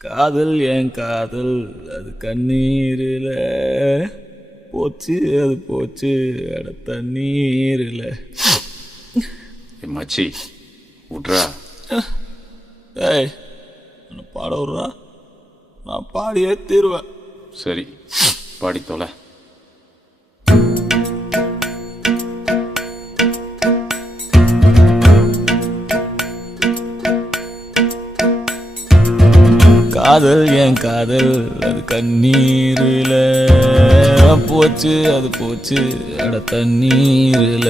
காதல் என் காதல் அது கண்ணீரில் போச்சு, அது போச்சு அட தண்ணீரில். மச்சி விட்றா. ஏய் என்னை பாட விட்றா, நான் பாடியே தீருவேன். சரி பாடி தொலை. காதல் என் காதல் அது கண்ணீரில் போச்சு, அது போச்சு அட தண்ணீரில்.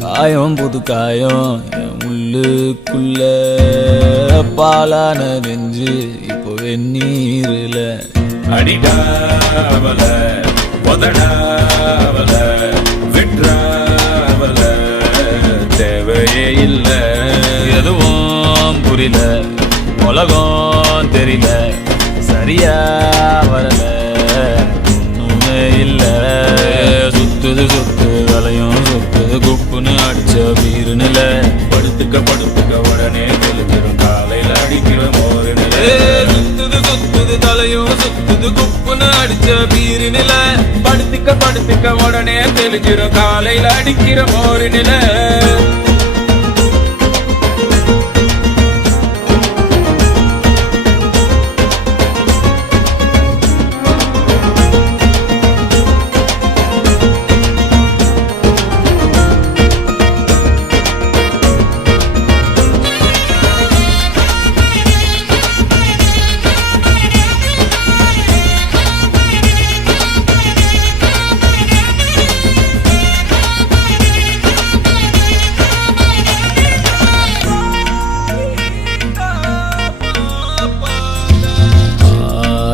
காயம் புது காயம் என் உள்ளுக்குள்ள பாலான நெஞ்சு இப்போ வெந்நீரில். அடிடாவல உதடாவல விட்ராவல தேவையே இல்லை. எதுவும் புரியல, உலகம் தெரியல, சரியா வரல, ஒண்ணுமே இல்ல. சுத்துது சுத்து வலையும் சுத்துது குப்புன்னு அடிச்ச வீருநில. படுத்துக்க உடனே தெளிஞ்சிடும் காலையில் அடிக்கிற மோரு நிலை. சுத்துது சுத்துது தலையும் சுத்துது குப்புன்னு அடிச்ச வீருநில. படுத்துக்க உடனே தெளிஞ்சிடும் காலையில் அடிக்கிற மோரு நிலை.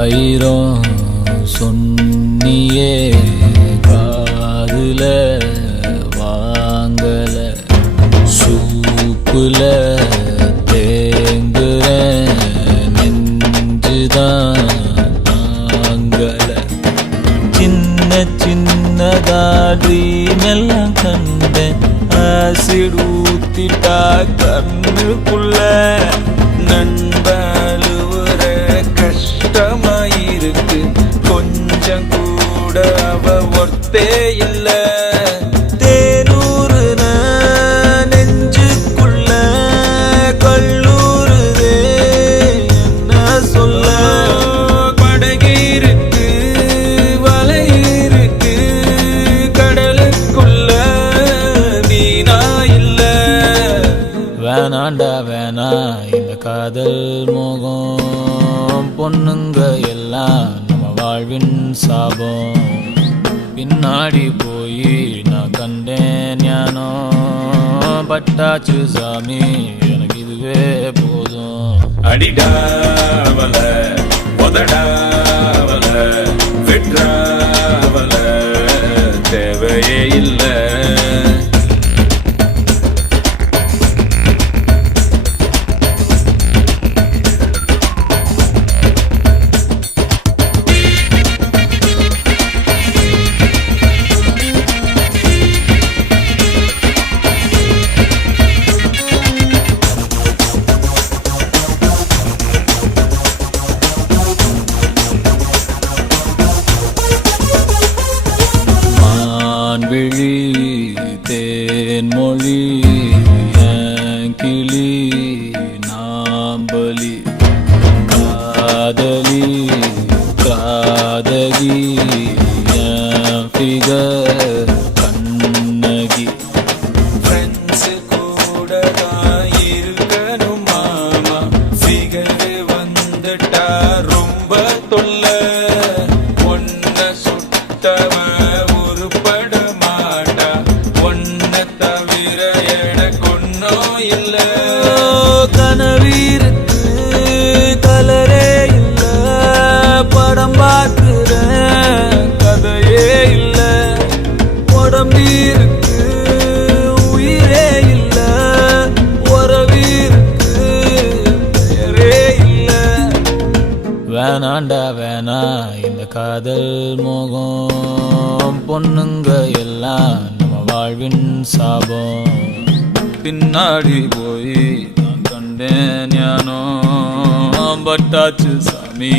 ஆயிரம் சொன்னியே காதுல வாங்கல, சூப்புல தேங்குற நெஞ்சுதான் தாங்கல. சின்ன சின்னதா ட்ரீம் எல்லாம் கண்டேன், ஆசிட் ஊத்திட்டா கண்ணுக்குள்ள. நண்பழுவுற கஷ்டமாயிருக்கு, கொஞ்சம் கூட அவ ஒர்த்தே இல்ல. தேனூறுன நெஞ்சுக்குள்ள கல்லூருதே என்ன சொல்ல. படகிருக்கு வலையிருக்கு கடலுக்குள்ள வீணா இல்ல. வேணாண்டா வேணா இந்த காதல் மோகம், பொண்ணுங்க எல்லாம் நம்ம வாழ்வின் சாபம். பின்னாடி போய் நான் கண்டேன் ஞானம், பட்டாச்சு சாமி எனக்கு இதுவே போதும். அடிடாவல உதடாவல விட்ராவல தேவையே இல்லை. விழி தேன்மொழி என் கிளி நாம்பலி, காதலி காதகி என் ஃபிகர் கண்ணகி. ஃப்ரெண்ட்ஸ் கூட தான் இருக்கணும் மாமா, ஃபிகர் வந்துட்டா ரொம்ப தொல்ல. ஒன்ன சுட்டவ உருப்பட மாட்டா, ஒன்ன தவிர எனக்கு ஒன்னும் இல்ல. கனவீருக்கு கலரே இல்ல, படம் பார்க்கிறேன் கதையே இல்ல. உடம்பீருக்கு உயிரே இல்ல, உறவீருக்கு பெயரே இல்ல. வேணாண்டா வேணா இந்த காதல் மோகம், பொண்ணுங்க எல்லாம் நம்ம வாழ்வின் சாபம். பின்னாடி போய் நான் கண்டேன் ஞானம், எல்லாம் பட்டாச்சு சாமி.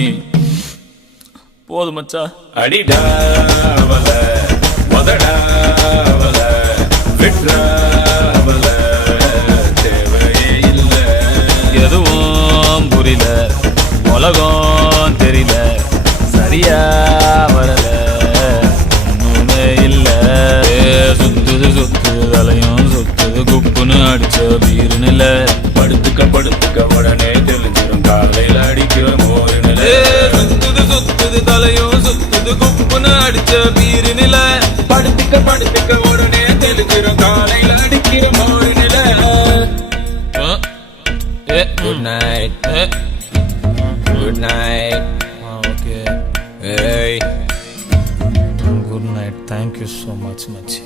போதும் மச்சா. அடிடாவல முதடாவல விட்ராவல தேவையே இல்ல. எதுவும் புரியல, உலகம் தெரியல, சரியா வரல, ஒண்ணுமே இல்ல. சுத்துது சுத்துது தலையும் சுத்துது குப்புன்னு அடிச்ச வீருநில. படுத்துக்க உடனே தெரிஞ்சிடும் காலையில அடிக்கிற மோரு நில. சுத்துது சுத்துது தலையும் சுத்துது குப்புன்னு அடிச்ச வீருநில. படுத்துக்க உடனே தெரிஞ்சிடும் காலையில அடிக்கிற மோரு நில. Good night. Good night. Okay. ஏய் good night. Thank you so much மச்சி.